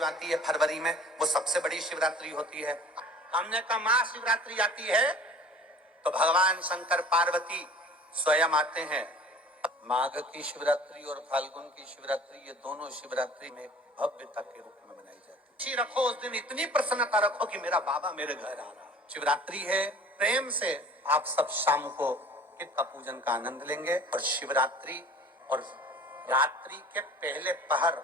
जो आती है फरवरी में, वो सबसे बड़ी शिवरात्रि होती है। हमने कहा महाशिवरात्रि आती है तो भगवान शंकर पार्वती स्वयं आते हैं। माघ की शिवरात्रि और फाल्गुन की शिवरात्रि, ये दोनों शिवरात्रि में भव्यता के रूप में मनाई जाती है। रखो उस दिन इतनी प्रसन्नता रखो कि मेरा बाबा मेरे घर आ रहा। शिवरात्रि है, प्रेम से आप सब शाम को शिव का पूजन का आनंद लेंगे। और शिवरात्रि और रात्रि के पहले पहर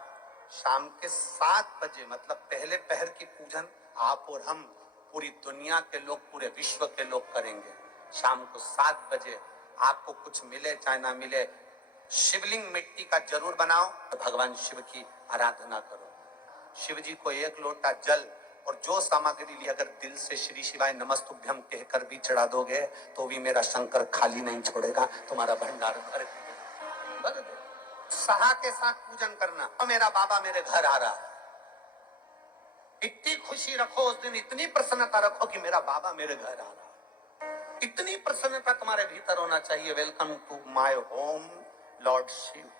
शाम के 7 बजे, मतलब पहले पहर की पूजन आप और हम, पूरी दुनिया के लोग, पूरे विश्व के लोग करेंगे। शाम को 7 बजे आपको कुछ मिले चाहे ना मिले, शिवलिंग मिट्टी का जरूर बनाओ, तो भगवान शिव की आराधना करो। शिव जी को 1 लोटा जल और जो सामग्री ली, अगर दिल से श्री शिवाय नमस्तुभ्यम कहकर भी चढ़ा दोगे तो भी मेरा शंकर खाली नहीं छोड़ेगा, तुम्हारा भंडार भर दे। सहा के साथ पूजन करना, मेरा बाबा मेरे घर आ रहा। इतनी खुशी रखो उस दिन, इतनी प्रसन्नता रखो कि मेरा बाबा मेरे घर आ रहा। इतनी प्रसन्नता तुम्हारे भीतर होना चाहिए। Welcome to my home lord Shiva.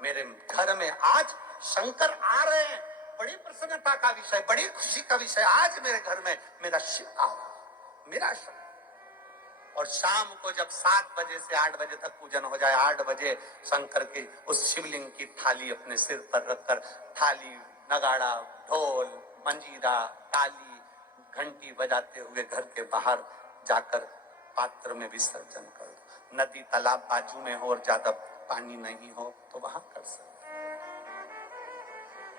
मेरे घर में आज शंकर आ रहे हैं, बड़ी प्रसन्नता का विषय, बड़ी खुशी का विषय। आज मेरे घर में मेरा शिव आ रहा, मेरा शंकर। और शाम को जब 7 बजे से 8 बजे तक पूजन हो जाए, 8 बजे शंकर की उस शिवलिंग की थाली अपने सिर पर रखकर, थाली, नगाड़ा, ढोल, मंजीरा, ताली, घंटी बजाते हुए घर के बाहर जाकर पात्र में विसर्जन कर दो। नदी तालाब बाजू में हो और ज्यादा पानी नहीं हो तो वहां कर सकते,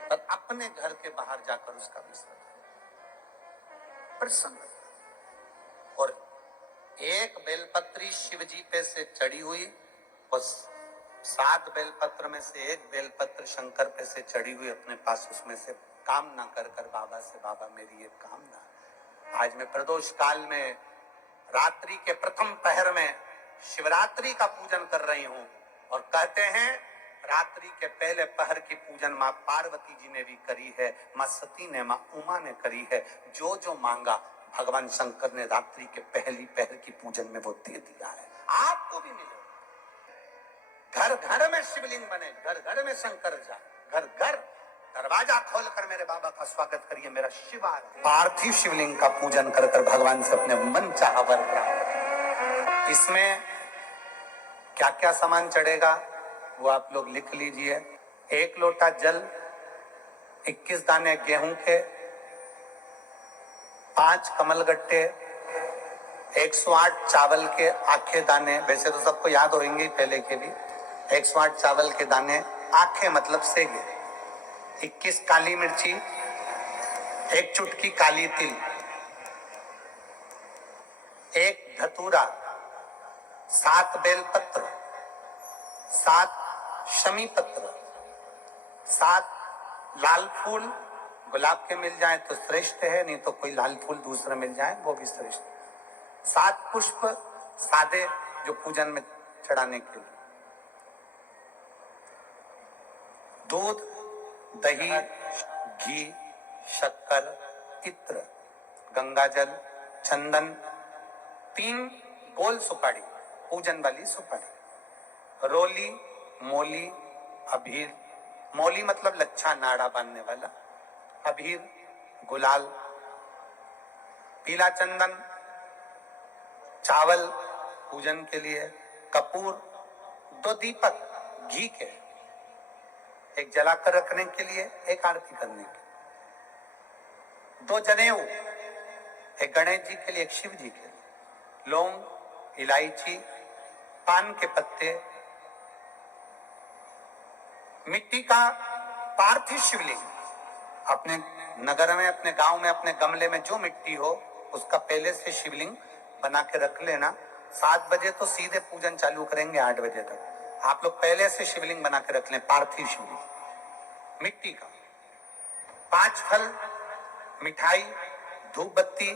पर अपने घर के बाहर जाकर उसका विसर्जन प्रसन्न। और एक बेलपत्री शिव जी पे से चढ़ी हुई, और 7 बेलपत्र में से एक बेलपत्र शंकर पे से चढ़ी हुई अपने पास, उसमें से कामना कर कर बाबा से, बाबा मेरी एक कामना। आज मैं प्रदोष काल में रात्रि के प्रथम पहर में शिवरात्रि का पूजन कर रही हूँ, और कहते हैं रात्रि के पहले पहर की पूजन माँ पार्वती जी ने भी करी है, माँ सती ने, माँ उमा ने करी है। जो जो मांगा भगवान शंकर ने रात्रि के पहली पहर की पूजन में वो दे दिया है। आपको भी मिले। घर घर में शिवलिंग बने, घर घर में शंकर जाए, घर घर दरवाजा खोलकर मेरे बाबा का स्वागत करिए। मेरा शिव आ रहा है। पार्थिव शिवलिंग का पूजन कर कर भगवान से अपने मन चाहा वर प्राप्त। इसमें क्या क्या सामान चढ़ेगा वो आप लोग लिख लीजिए। 1 लोटा जल, 21 दाने गेहूं के, 5 कमलगट्टे, 108 चावल के आखे दाने। वैसे तो सबको याद होंगे पहले के भी। 108 चावल के दाने, आखे मतलब सेगे, 21 काली मिर्ची, 1 चुटकी काली तिल, 1 धतूरा, 7 बेलपत्र, 7 शमी पत्र, 7 लाल फूल, गुलाब के मिल जाए तो श्रेष्ठ है, नहीं तो कोई लाल फूल दूसरा मिल जाए वो भी श्रेष्ठ। 7 पुष्प सादे जो पूजन में चढ़ाने के लिए। दूध, दही, घी, शक्कर, इत्र, गंगाजल, चंदन, 3 गोल सुपारी, पूजन वाली सुपारी, रोली, मोली, अबीर। मोली मतलब लच्छा नाड़ा बांधने वाला, अबीर, गुलाल, पीला चंदन, चावल पूजन के लिए, कपूर, 2 दीपक घी के, 1 जलाकर रखने के लिए, 1 आरती करने के, 2 जनेऊ, 1 गणेश जी के लिए, 1 शिव जी के लिए, लौंग, इलायची, पान के पत्ते, मिट्टी का पार्थिव शिवलिंग। अपने नगर में, अपने गांव में, अपने गमले में जो मिट्टी हो उसका पहले से शिवलिंग बना के रख लेना। 7 बजे तो सीधे पूजन चालू करेंगे, 8 बजे तक आप लोग पहले से शिवलिंग बना के रख लें, पार्थिव शिवलिंग मिट्टी का। 5 फल, मिठाई, धूप बत्ती,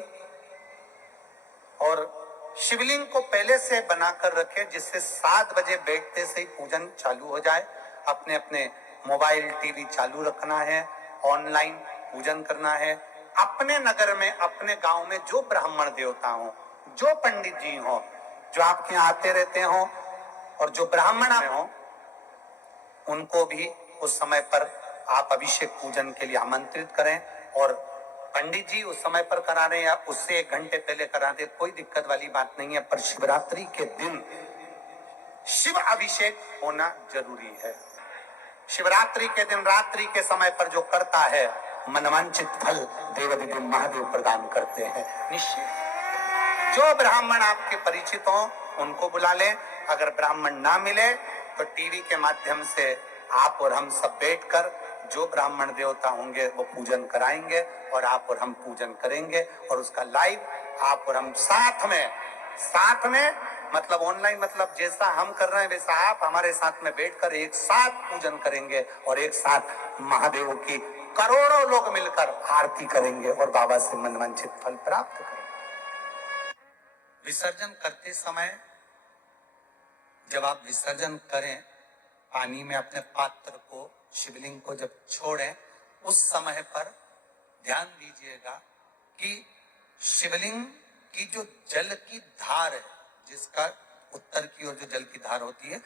और शिवलिंग को पहले से बनाकर रखे, जिससे 7 बजे बैठते से ही पूजन चालू हो जाए। अपने अपने मोबाइल, टीवी चालू रखना है, ऑनलाइन पूजन करना है। अपने नगर में, अपने गांव में जो ब्राह्मण देवता हो, जो पंडित जी हो, जो आपके यहाँ आते रहते हो, और जो ब्राह्मण हो, उनको भी उस समय पर आप अभिषेक पूजन के लिए आमंत्रित करें और पंडित जी उस समय पर करा रहे हैं या उससे 1 घंटे पहले करा दे, कोई दिक्कत वाली बात नहीं है। पर शिवरात्रि के दिन शिव अभिषेक होना जरूरी है। शिवरात्रि के दिन रात्रि के समय पर जो करता है मनवांचित फल देवदेव महादेव प्रदान करते हैं निश्चय। जो ब्राह्मण आपके परिचित हो उनको बुला लें, अगर ब्राह्मण ना मिले तो टीवी के माध्यम से आप और हम सब बैठकर जो ब्राह्मण देवता होंगे वो पूजन कराएंगे और आप और हम पूजन करेंगे और उसका लाइव आप और हम साथ में मतलब ऑनलाइन, मतलब जैसा हम कर रहे हैं वैसा आप हमारे साथ में बैठकर एक साथ पूजन करेंगे और एक साथ महादेव की करोड़ों लोग मिलकर आरती करेंगे और बाबा से मनवांछित फल प्राप्त करेंगे। विसर्जन करते समय जब आप विसर्जन करें पानी में अपने पात्र को, शिवलिंग को जब छोड़ें, उस समय पर ध्यान दीजिएगा कि शिवलिंग की जो जल की धार है, जिसका उत्तर की ओर जो जल की धार होती है,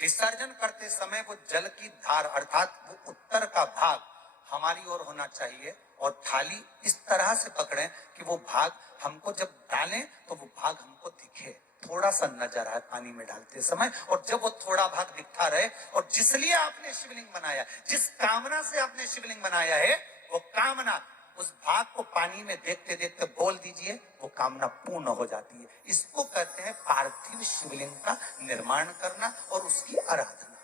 विसर्जन करते समय वो जल की धार अर्थात वो उत्तर का भाग हमारी ओर होना चाहिए और थाली इस तरह से पकड़ें कि वो भाग हमको जब डालें तो वो भाग हमको दिखे, थोड़ा सा नजर आए पानी में डालते समय। और जब वो थोड़ा भाग दिखता रहे और जिस लिए आपने शिवलिंग बनाया, जिस कामना से आपने शिवलिंग बनाया है, वो कामना उस भाग को पानी में देखते देखते बोल दीजिए, वो कामना पूर्ण हो जाती है। इसको कहते हैं पार्थिव शिवलिंग का निर्माण करना और उसकी आराधना।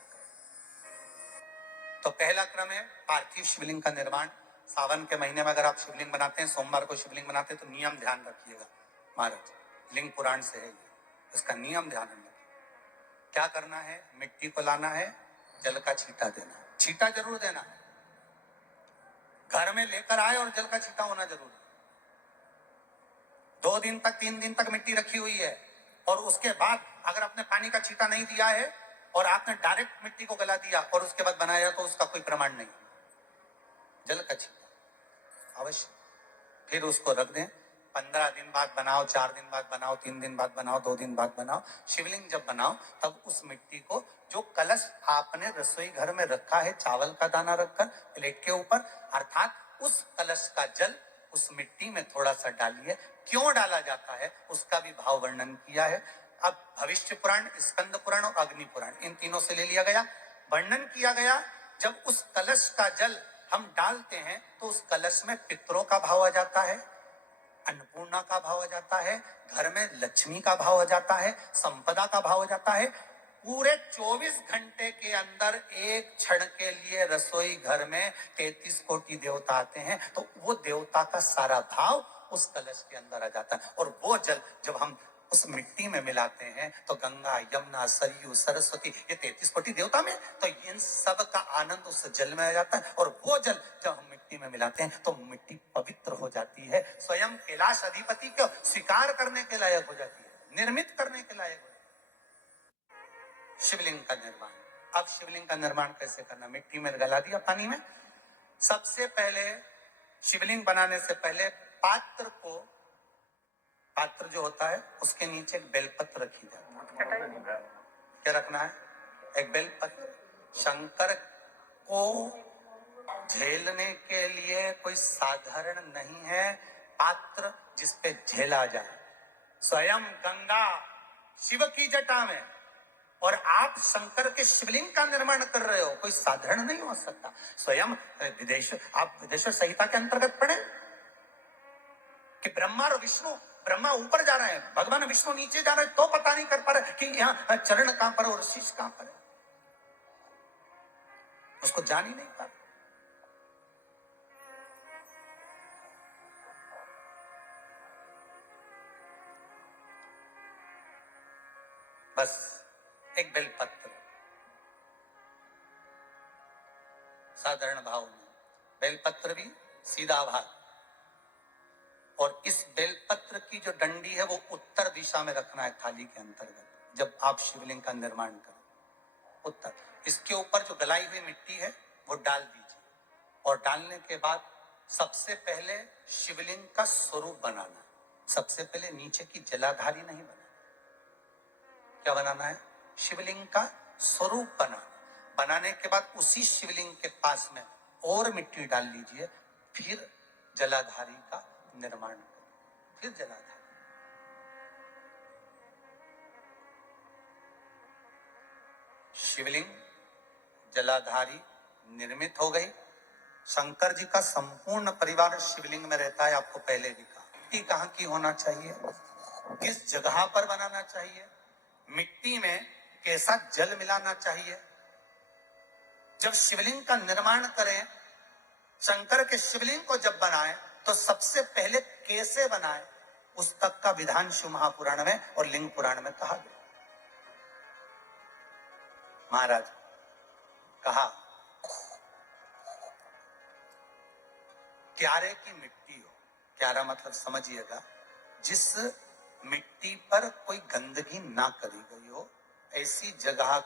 तो पहला क्रम है पार्थिव शिवलिंग का निर्माण। सावन के महीने में अगर आप शिवलिंग बनाते हैं, सोमवार को शिवलिंग बनाते हैं, तो नियम ध्यान रखिएगा महाराज, लिंग पुराण से है ये, इसका नियम ध्यान रखिए। क्या करना है, मिट्टी को लाना है, जल का छींटा देना है, छींटा जरूर देना है, घर में लेकर आए और जल का छींटा होना जरूरी है। 2 दिन तक 3 दिन तक मिट्टी रखी हुई है और उसके बाद अगर आपने पानी का छींटा नहीं दिया है और आपने डायरेक्ट मिट्टी को गला दिया और उसके बाद बनाया तो उसका कोई प्रमाण नहीं। जल का छींटा अवश्य, फिर उसको रख दें। 15 दिन बाद बनाओ, 4 दिन बाद बनाओ, 3 दिन बाद बनाओ, 2 दिन बाद बनाओ। शिवलिंग जब बनाओ तब उस मिट्टी को, जो कलश आपने रसोई घर में रखा है चावल का दाना रखकर प्लेट के ऊपर, अर्थात उस कलश का जल उस मिट्टी में थोड़ा सा डालिए। क्यों डाला जाता है उसका भी भाव वर्णन किया है। अब भविष्य पुराण, स्कंद पुराण और अग्नि पुराण, इन तीनों से ले लिया गया, वर्णन किया गया। जब उस कलश का जल हम डालते हैं तो उस कलश में पितरों का भाव आ जाता है, अन्नपूर्णा का भाव आ जाता है, घर में लक्ष्मी का भाव आ जाता है, संपदा का भाव आ जाता है। पूरे 24 घंटे के अंदर एक क्षण के लिए रसोई घर में 33 कोटि देवता आते हैं, तो वो देवता का सारा भाव उस कलश के अंदर आ जाता है। और वो जल जब हम उस मिट्टी में मिलाते हैं तो गंगा, यमुना, सरयू, सरस्वती, ये 33 कोटि देवता में, तो इन सब का आनंद उस जल में आ जाता है। और वो जल जब हम मिट्टी में मिलाते हैं तो मिट्टी पवित्र हो जाती है, स्वयं कैलाश अधिपति को स्वीकार करने के लायक हो जाती है, निर्मित करने के लायक हो जाती है। शिवलिंग का निर्माण। अब शिवलिंग का निर्माण कैसे करना, मिट्टी में गला दिया पानी में। सबसे पहले शिवलिंग बनाने से पहले पात्र जो होता है उसके नीचे एक बेलपत्र रखी जाती है। क्या रखना है, एक बेलपत्र। शंकर को झेलने के लिए कोई साधारण नहीं है पात्र जिसपे झेला जाए। स्वयं गंगा शिव की जटा में और आप शंकर के शिवलिंग का निर्माण कर रहे हो, कोई साधारण नहीं हो सकता। स्वयं आप विदेश्वर संहिता के अंतर्गत पढ़े कि ब्रह्मा और विष्णु, ब्रह्मा ऊपर जा रहे हैं, भगवान विष्णु नीचे जा रहे हैं, तो पता नहीं कर पा रहे कि यहाँ चरण कहां पर और शीश कहां पर है, उसको जान ही नहीं पा रहे। बस एक बेलपत्र, साधारण भाव में बेलपत्र भी सीधा भाग, और इस बेलपत्र की जो डंडी है वो उत्तर दिशा में रखना है थाली के अंतर्गत। जब आप शिवलिंग का निर्माण करें उत्तर, इसके ऊपर जो गलाई हुई मिट्टी है वो डाल दीजिए। और डालने के बाद सबसे पहले शिवलिंग का स्वरूप बनाना। सबसे पहले नीचे की जलाधारी नहीं बनाना, क्या बनाना है, शिवलिंग का स्वरूप बनाना। बनाने के बाद उसी शिवलिंग के पास में और मिट्टी डाल लीजिए, फिर जलाधारी का निर्माण करिए। फिर जलाधारी, शिवलिंग जलाधारी निर्मित हो गई। शंकर जी का संपूर्ण परिवार शिवलिंग में रहता है, आपको पहले भी कहा। मिट्टी कहाँ की होना चाहिए, किस जगह पर बनाना चाहिए, मिट्टी में कैसा जल मिलाना चाहिए। जब शिवलिंग का निर्माण करें, शंकर के शिवलिंग को जब बनाएं, तो सबसे पहले कैसे बनाएं, उस तक का विधान शिव महापुराण में और लिंग पुराण में कहा गया। महाराज कहा, क्यारे की मिट्टी हो, क्यारा मतलब समझिएगा, जिस मिट्टी पर कोई गंदगी ना करी गई हो, ऐसी जगह